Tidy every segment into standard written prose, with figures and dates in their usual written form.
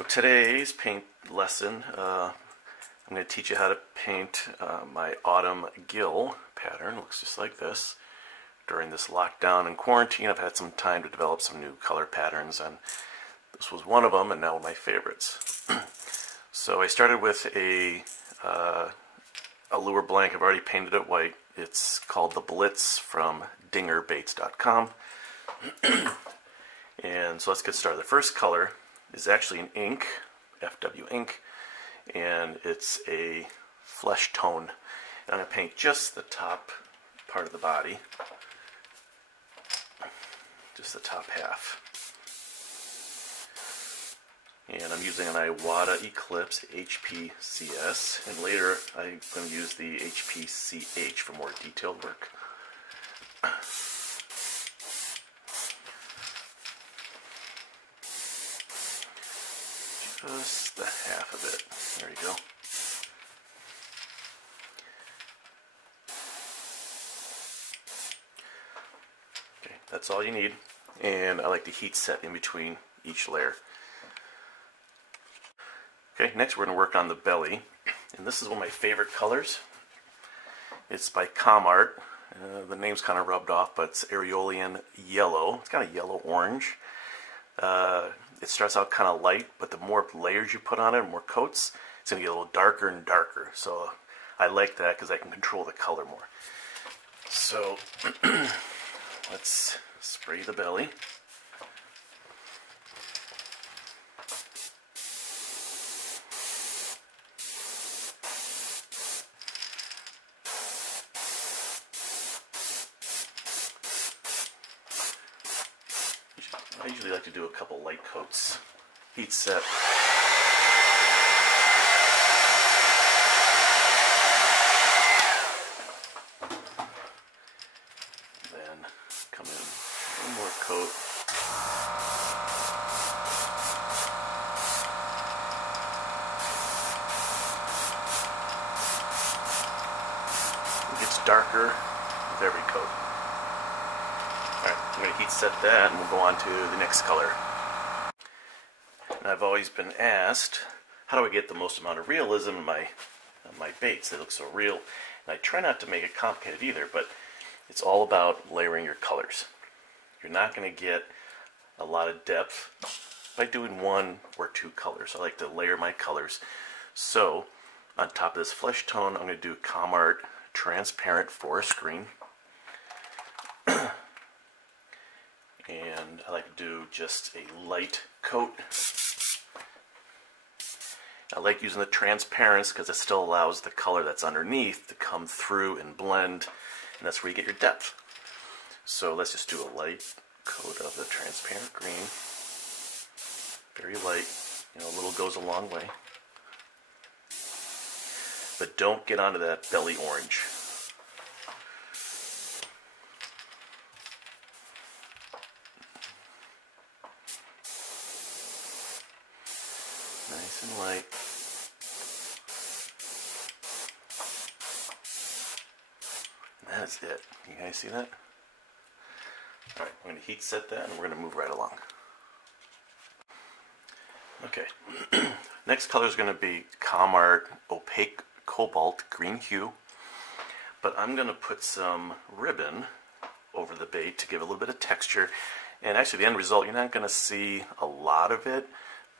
So today's paint lesson, I'm going to teach you how to paint my Autumn Gill pattern. It looks just like this. During this lockdown and quarantine, I've had some time to develop some new color patterns, and this was one of them, and now one of my favorites. So I started with a lure blank. I've already painted it white. It's called the Blitz from dingerbaits.com. And so let's get started. The first color is actually an ink, FW ink, and it's a flesh tone. And I'm going to paint just the top part of the body, just the top half. And I'm using an Iwata Eclipse HPCS, and later I'm going to use the HPCH for more detailed work. Just the half of it. There you go. Okay, that's all you need. And I like to heat set in between each layer. Okay, next we're going to work on the belly. And this is one of my favorite colors. It's by Comart. The name's kind of rubbed off, but it's Aeolian Yellow. It's kind of yellow-orange. It starts out kind of light, but the more layers you put on it, more coats, it's going to get a little darker and darker. So I like that because I can control the color more. So let's spray the belly. I usually like to do a couple light coats. Heat set. Then come in one more coat. It gets darker with every coat. Alright, I'm going to heat set that and we'll go on to the next color. And I've always been asked, how do I get the most amount of realism in my baits? They look so real. And I try not to make it complicated either, but it's all about layering your colors. You're not going to get a lot of depth by doing one or two colors. I like to layer my colors. So, on top of this flesh tone, I'm going to do Comart Transparent Forest Green. And I like to do just a light coat. I like using the transparency because it still allows the color that's underneath to come through and blend, and that's where you get your depth. So let's just do a light coat of the transparent green. Very light, you know, a little goes a long way. But don't get onto that belly orange. Nice and light. And that is it. You guys see that? Alright, I'm going to heat set that and we're going to move right along. Okay. Next color is going to be Comart Opaque Cobalt Green Hue. But I'm going to put some ribbon over the bait to give a little bit of texture. And actually the end result, you're not going to see a lot of it,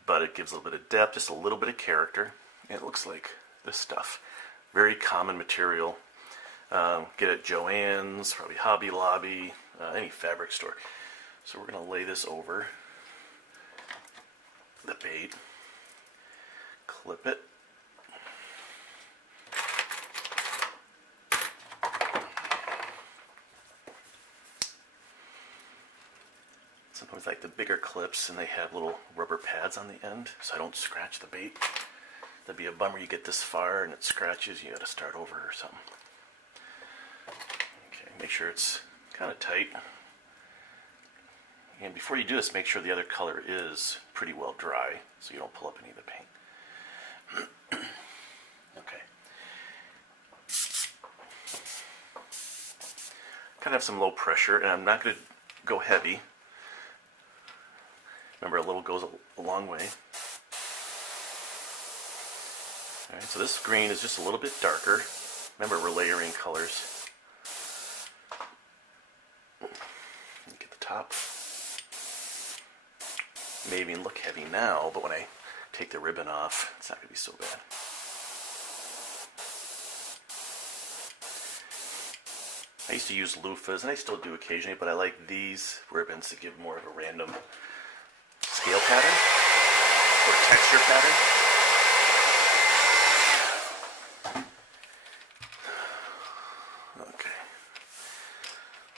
but it gives a little bit of depth, just a little bit of character. And it looks like this stuff. Very common material. Get it at Joann's, probably Hobby Lobby, any fabric store. So we're going to lay this over the bait, clip it. Sometimes I like the bigger clips, and they have little rubber pads on the end, so I don't scratch the bait. That'd be a bummer. You get this far and it scratches, you got to start over or something. Okay, make sure it's kind of tight. And before you do this, make sure the other color is pretty well dry, so you don't pull up any of the paint. Okay. Kind of have some low pressure, and I'm not going to go heavy. Remember, a little goes a long way. Alright, so this green is just a little bit darker. Remember, we're layering colors. Get the top. May even look heavy now, but when I take the ribbon off, it's not going to be so bad. I used to use loofahs, and I still do occasionally, but I like these ribbons to give more of a random scale pattern or texture pattern. Okay,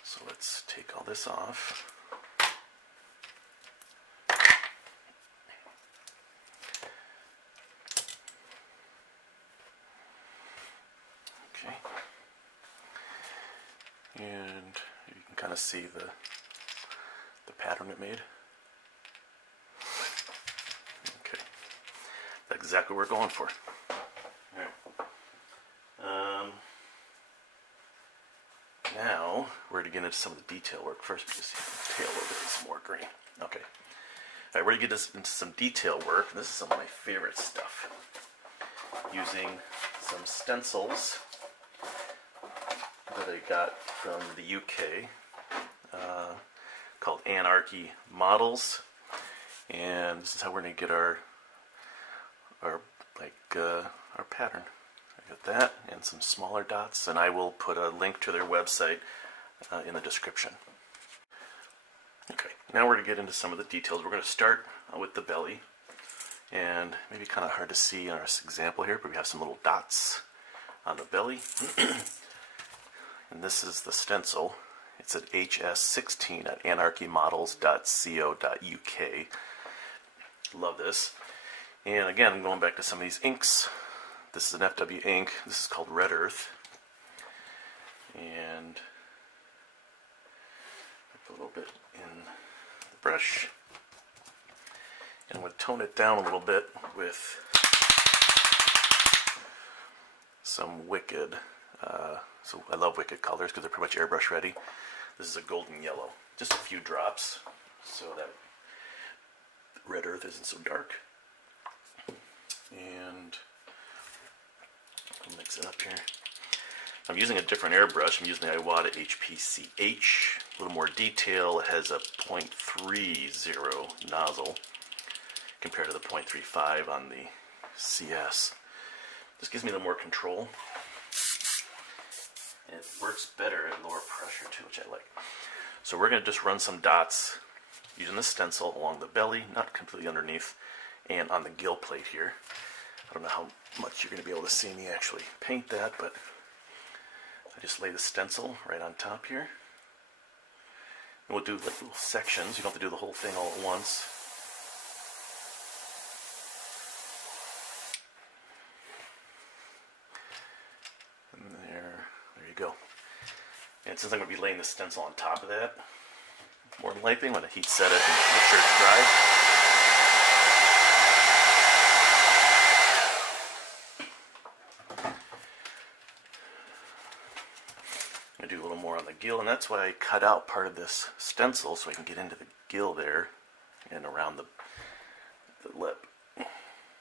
so let's take all this off. Okay, and you can kind of see the pattern it made. Okay, that's exactly what we're going for. Now we're going to get into some of the detail work first, because the tail a little bit is more green. Okay. All right, we're going to get into some detail work. This is some of my favorite stuff. Using some stencils that I got from the UK called Anarchy Models, and this is how we're going to get our pattern. I got that and some smaller dots, and I will put a link to their website in the description. Okay, now we're going to get into some of the details. We're going to start with the belly, and maybe kind of hard to see in our example here, but we have some little dots on the belly. And this is the stencil. It's at HS16 at anarchymodels.co.uk. Love this. And again, I'm going back to some of these inks. This is an FW ink. This is called Red Earth. And I put a little bit in the brush. And I'm going to tone it down a little bit with some Wicked. So I love Wicked colors because they're pretty much airbrush ready. This is a golden yellow. Just a few drops so that Red Earth isn't so dark. And I'll mix it up here. I'm using a different airbrush. I'm using the Iwata HPCH. A little more detail. It has a 0.30 nozzle compared to the 0.35 on the CS. This gives me a little more control. And it works better at lower pressure too, which I like. So we're going to just run some dots using the stencil along the belly, not completely underneath, and on the gill plate here. I don't know how much you're going to be able to see me actually paint that, but I just lay the stencil right on top here. And we'll do like little sections. You don't have to do the whole thing all at once. And there you go. And since I'm going to be laying the stencil on top of that, more than likely I'm going to heat set it and make sure it's dry. I'm going to do a little more on the gill, and that's why I cut out part of this stencil so I can get into the gill there and around the lip.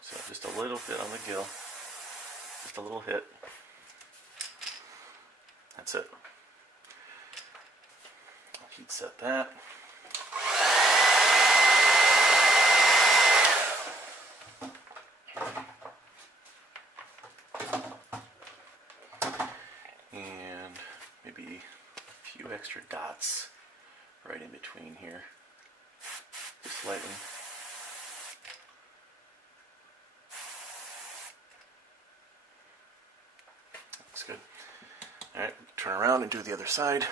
So just a little bit on the gill, just a little hit. That's it. I'll heat set that. And maybe a few extra dots right in between here, just slightly. Looks good. Alright, turn around and do the other side. A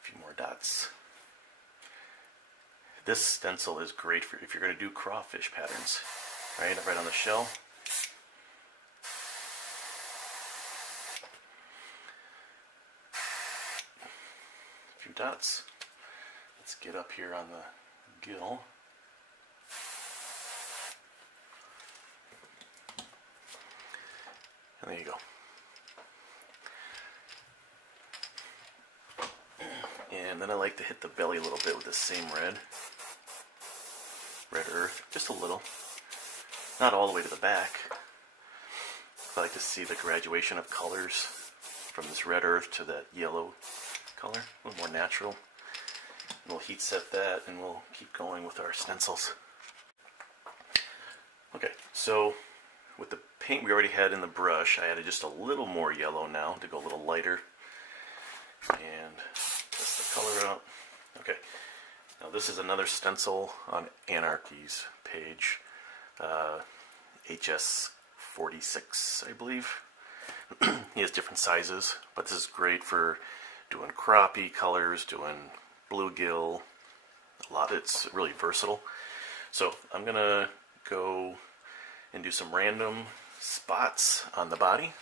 few more dots. This stencil is great for if you're going to do crawfish patterns. Right on the shell. A few dots. Let's get up here on the gill. And there you go. And then I like to hit the belly a little bit with the same red. earth, just a little. Not all the way to the back. I like to see the graduation of colors from this red earth to that yellow color, a little more natural. And we'll heat set that and we'll keep going with our stencils. Okay, so with the paint we already had in the brush, I added just a little more yellow now to go a little lighter. And test the color out. Okay, now this is another stencil on Anarchy's page. HS46, I believe. He has different sizes, but this is great for doing crappie colors, doing bluegill, a lot. It's really versatile. So I'm gonna go and do some random spots on the body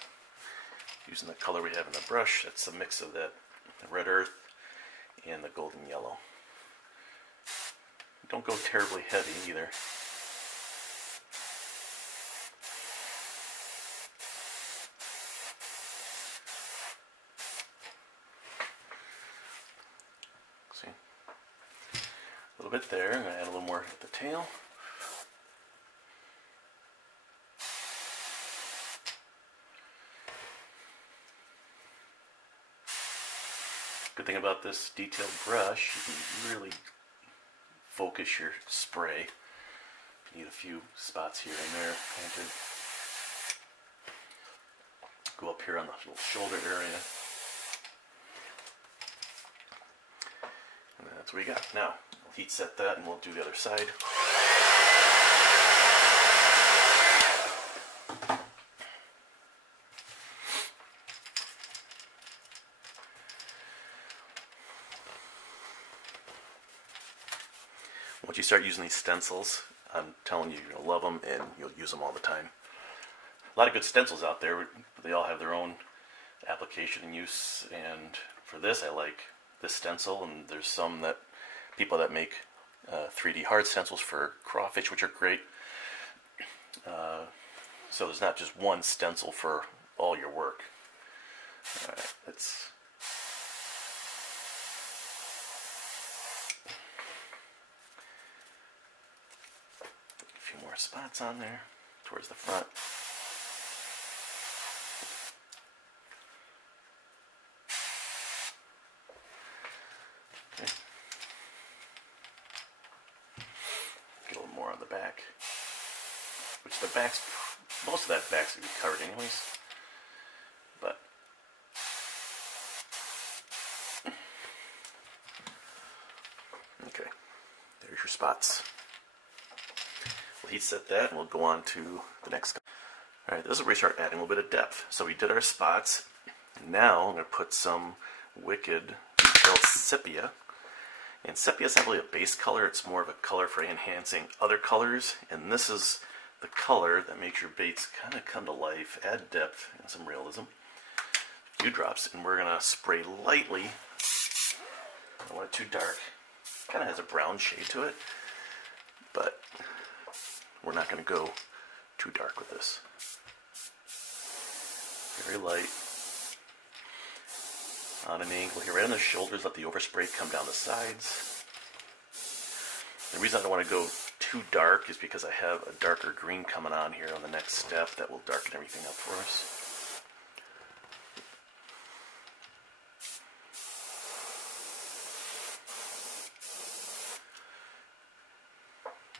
using the color we have in the brush. That's a mix of that red earth and the golden yellow. Don't go terribly heavy either. See? A little bit there. I'm going to add a little more at the tail. Good thing about this detailed brush, you can really focus your spray. You need a few spots here and there painted. Go up here on the little shoulder area. And that's what we got. Now, we'll heat set that and we'll do the other side. Once you start using these stencils, I'm telling you, you're going to love them and you'll use them all the time. A lot of good stencils out there, but they all have their own application and use. And for this, I like this stencil, and there's some that people that make 3D hard stencils for crawfish, which are great. So there's not just one stencil for all your work. All right, let's... more spots on there towards the front. Okay. Get a little more on the back, which the back's, most of that back's gonna be covered anyways, but okay, there's your spots. We'll heat set that and we'll go on to the next. Alright, this is where we start adding a little bit of depth. So we did our spots. Now I'm going to put some Wicked detailed sepia. And sepia is not really a base color, it's more of a color for enhancing other colors. And this is the color that makes your baits kind of come to life, add depth and some realism. A few drops, and we're going to spray lightly. I don't want it too dark. Kind of has a brown shade to it, but we're not going to go too dark with this. Very light. On an angle here, right on the shoulders, let the overspray come down the sides. The reason I don't want to go too dark is because I have a darker green coming on here on the next step that will darken everything up for us.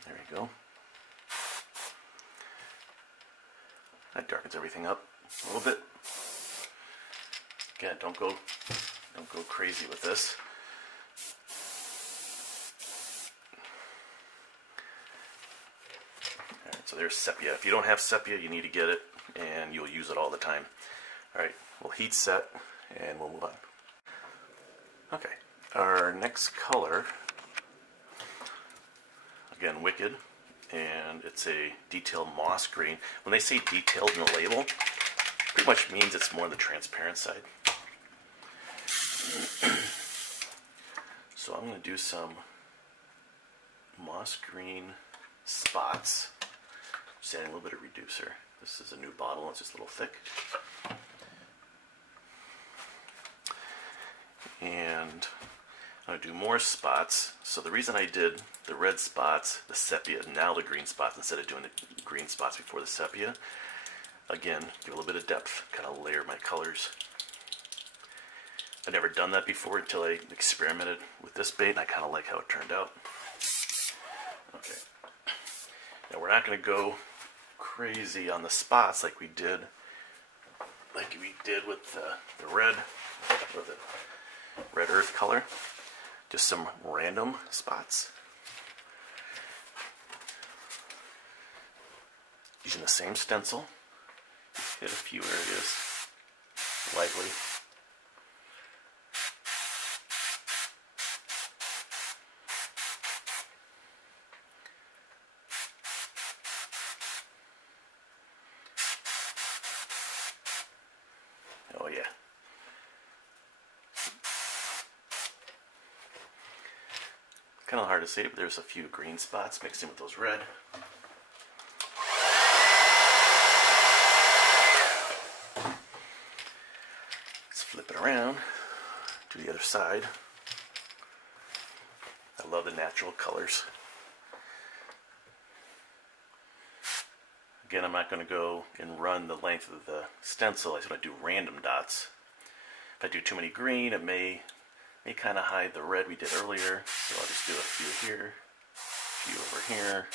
There we go. That darkens everything up a little bit. Again, don't go crazy with this. Alright, so there's sepia. If you don't have sepia, you need to get it, and you'll use it all the time. Alright, we'll heat set, and we'll move on. Okay, our next color, again, Wicked. And it's a detailed moss green. When they say detailed in the label, pretty much means it's more on the transparent side. So I'm going to do some moss green spots. Just adding a little bit of reducer. This is a new bottle, it's just a little thick. And I'm going to do more spots. So the reason I did the red spots, the sepia, now the green spots, instead of doing the green spots before the sepia, again, give a little bit of depth, kind of layer my colors. I've never done that before until I experimented with this bait, and I kind of like how it turned out. Okay. Now we're not going to go crazy on the spots like we did with the red, or the red earth color. Just some random spots. Using the same stencil. Hit a few areas lightly. Oh yeah. Kind of hard to see, but there's a few green spots mixed in with those red. Let's flip it around to the other side. I love the natural colors. Again, I'm not going to go and run the length of the stencil. I'm just going to do random dots. If I do too many green, it may kind of hide the red we did earlier. So I'll just do a few here, a few over here.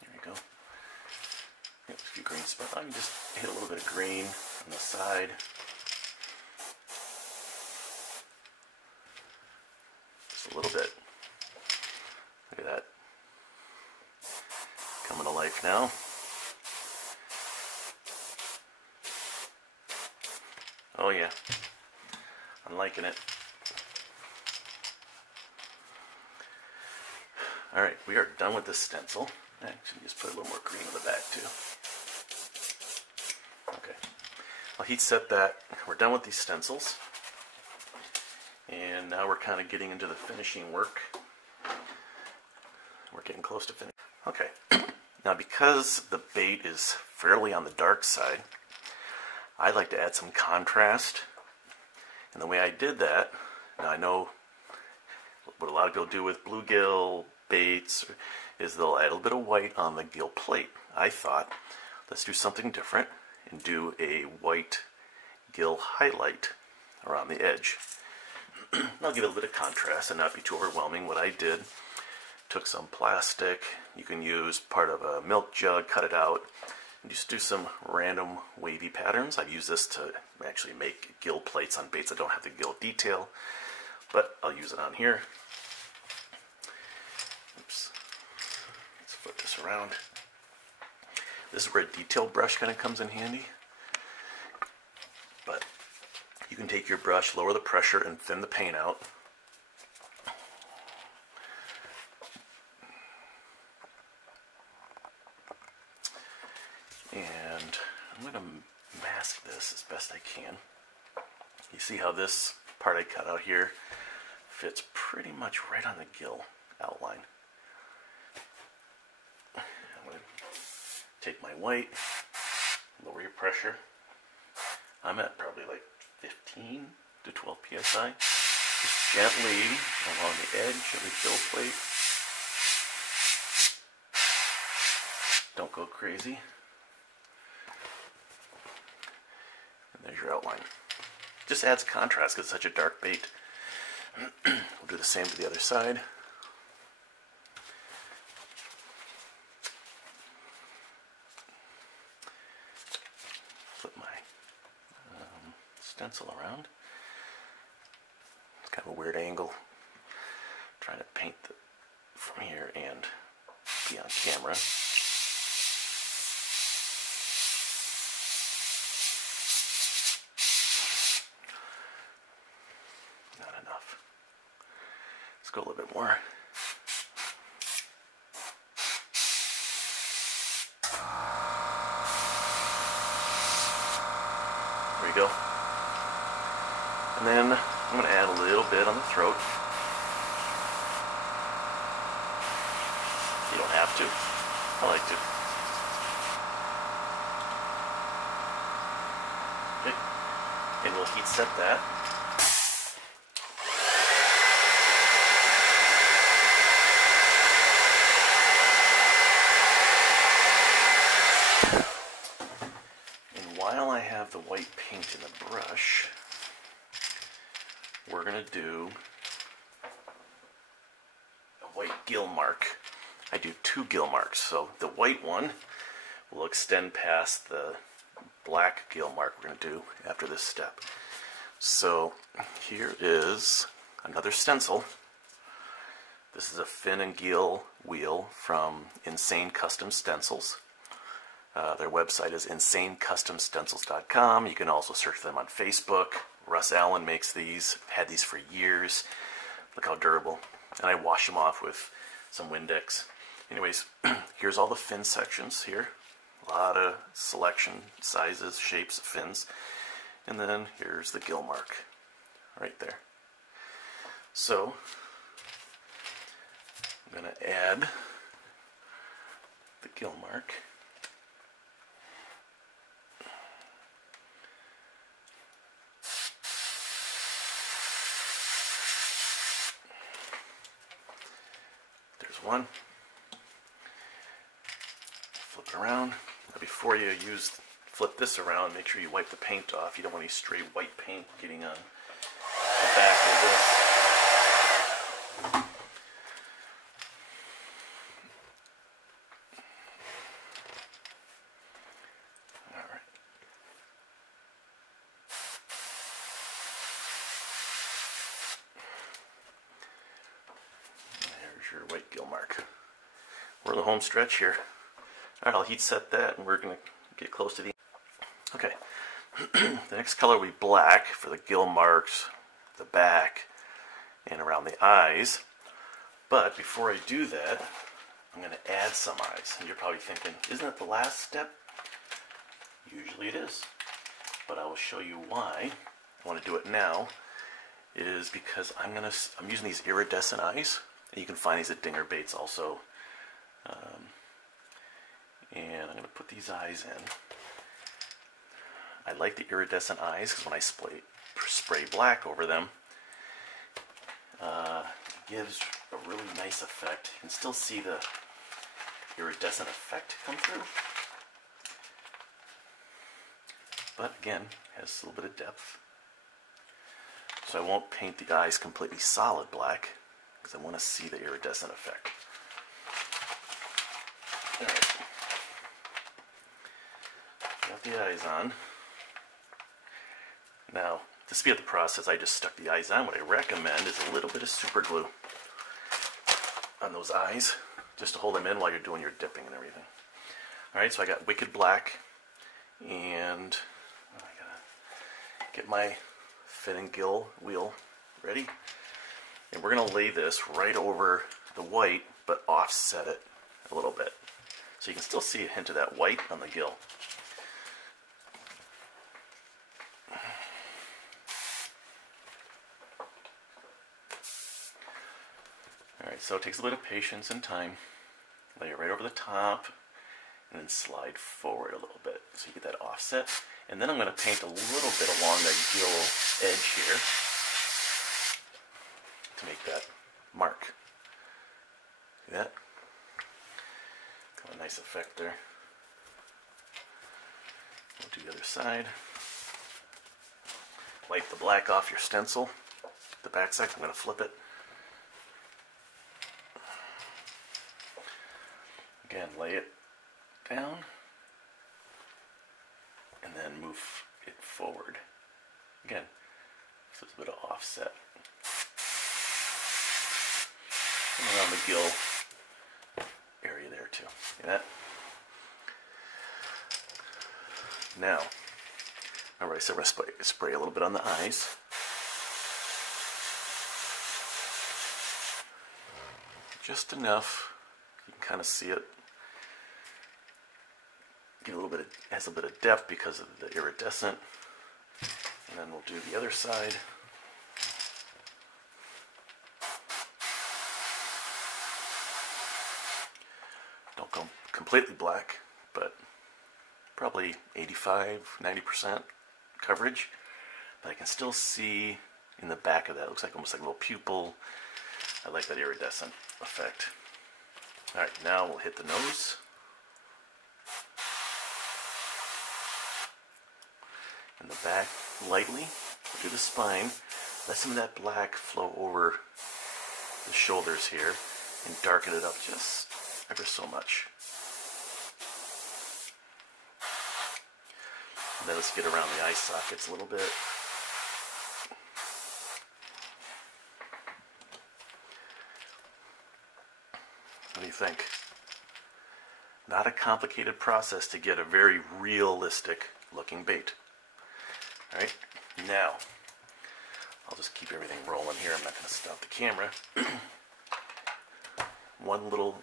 There we go. Yep, a few green spots. I can just hit a little bit of green on the side. Just a little bit. Look at that. Coming to life now. Oh yeah, I'm liking it. Alright, we are done with this stencil. Actually, just put a little more green on the back too. Okay, I'll heat set that. We're done with these stencils. And now we're kind of getting into the finishing work. We're getting close to finish. Okay. Now, because the bait is fairly on the dark side, I like to add some contrast. And the way I did that, now I know what a lot of people do with bluegill baits is they'll add a little bit of white on the gill plate. I thought, let's do something different and do a white gill highlight around the edge. I'll give it a little bit of contrast and not be too overwhelming. What I did, took some plastic, you can use part of a milk jug, cut it out, and just do some random wavy patterns. I've used this to actually make gill plates on baits that don't have the gill detail, but I'll use it on here. Oops. Let's flip this around. This is where a detail brush kind of comes in handy. But you can take your brush, lower the pressure, and thin the paint out. And I'm going to mask this as best I can. You see how this part I cut out here fits pretty much right on the gill outline. I'm going to take my white, lower your pressure. I'm at probably like 15 to 12 psi. Just gently along the edge of the gill plate. Don't go crazy. And there's your outline. Just adds contrast because it's such a dark bait. We'll do the same to the other side. Flip my stencil around. It's kind of a weird angle. I'm trying to paint from here and be on camera. Not enough. Let's go a little bit more. There we go. And then I'm going to add a little bit on the throat. You don't have to. I like to. Okay. And we'll heat set that. And while I have the white paint in the brush, we're going to do a white gill mark. I do 2 gill marks, so the white one will extend past the black gill mark we're going to do after this step. So here is another stencil. This is a fin and gill wheel from Insane Custom Stencils. Their website is insanecustomstencils.com. You can also search them on Facebook. Russ Allen makes these. I've had these for years. Look how durable. And I wash them off with some Windex. Anyways, here's all the fin sections here. A lot of selection, sizes, shapes of fins. And then here's the gill mark right there. So I'm going to add the gill mark. There's one. Flip it around. Now before you flip this around, make sure you wipe the paint off. You don't want any stray white paint getting on the back of this. Alright. There's your white gill mark. We're in the home stretch here. Alright, I'll heat set that and we're going to get close to the... Okay, the next color will be black for the gill marks, the back, and around the eyes. But before I do that, I'm going to add some eyes. And you're probably thinking, isn't that the last step? Usually it is. But I will show you why I want to do it now, is because I'm using these iridescent eyes. And you can find these at Dinger Baits also. And I'm going to put these eyes in. I like the iridescent eyes because when I spray black over them, it gives a really nice effect. You can still see the iridescent effect come through. But again, it has a little bit of depth. So I won't paint the eyes completely solid black because I want to see the iridescent effect. Alright. Got the eyes on. Now, to speed up the process, I just stuck the eyes on. What I recommend is a little bit of super glue on those eyes, just to hold them in while you're doing your dipping and everything. Alright, so I got Wicked Black, and I gotta get my fin and gill wheel ready. And we're gonna lay this right over the white, but offset it a little bit. So you can still see a hint of that white on the gill. Alright, so it takes a little bit of patience and time. Lay it right over the top, and then slide forward a little bit so you get that offset. And then I'm going to paint a little bit along that gill edge here to make that mark. See that? Got a nice effect there. We'll do the other side. Wipe the black off your stencil. The back side, I'm going to flip it. Again, lay it down and then move it forward. Again, so it's a bit of offset. And around the gill area there too. See that? Now, remember I said we're going to spray a little bit on the eyes. Just enough, you can kind of see it. Get a little bit of, has a bit of depth because of the iridescent. And then we'll do the other side. Don't completely black, but probably 85–90% coverage. But I can still see in the back of that. It looks like almost like a little pupil. I like that iridescent effect. Alright, now we'll hit the nose. And the back lightly through the spine. Let some of that black flow over the shoulders here and darken it up just ever so much. And then let's get around the eye sockets a little bit. What do you think? Not a complicated process to get a very realistic looking bait. Alright, now I'll just keep everything rolling here. I'm not going to stop the camera. One little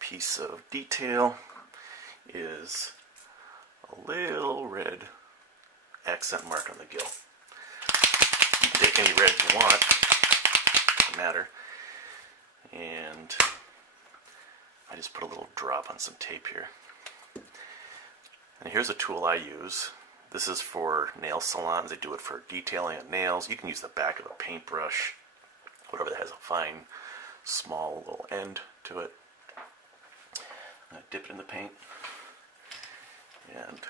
piece of detail is a little red accent mark on the gill. You can take any red you want, doesn't matter. And I just put a little drop on some tape here. And here's a tool I use. This is for nail salons. They do it for detailing of nails. You can use the back of a paintbrush, whatever that has a fine, small little end to it. I'm going to dip it in the paint. And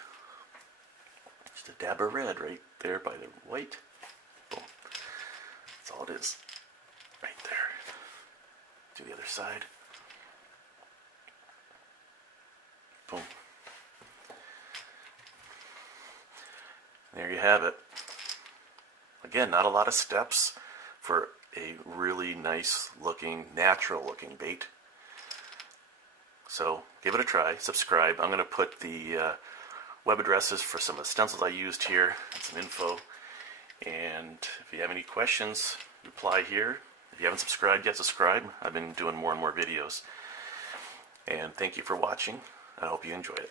just a dab of red right there by the white. Boom. That's all it is. Right there. Do the other side. Boom. There you have it. Again, not a lot of steps for a really nice looking, natural looking bait. So give it a try, subscribe. I'm going to put the web addresses for some of the stencils I used here and some info. And if you have any questions, reply here. If you haven't subscribed yet, subscribe. I've been doing more and more videos. And thank you for watching. I hope you enjoyed it.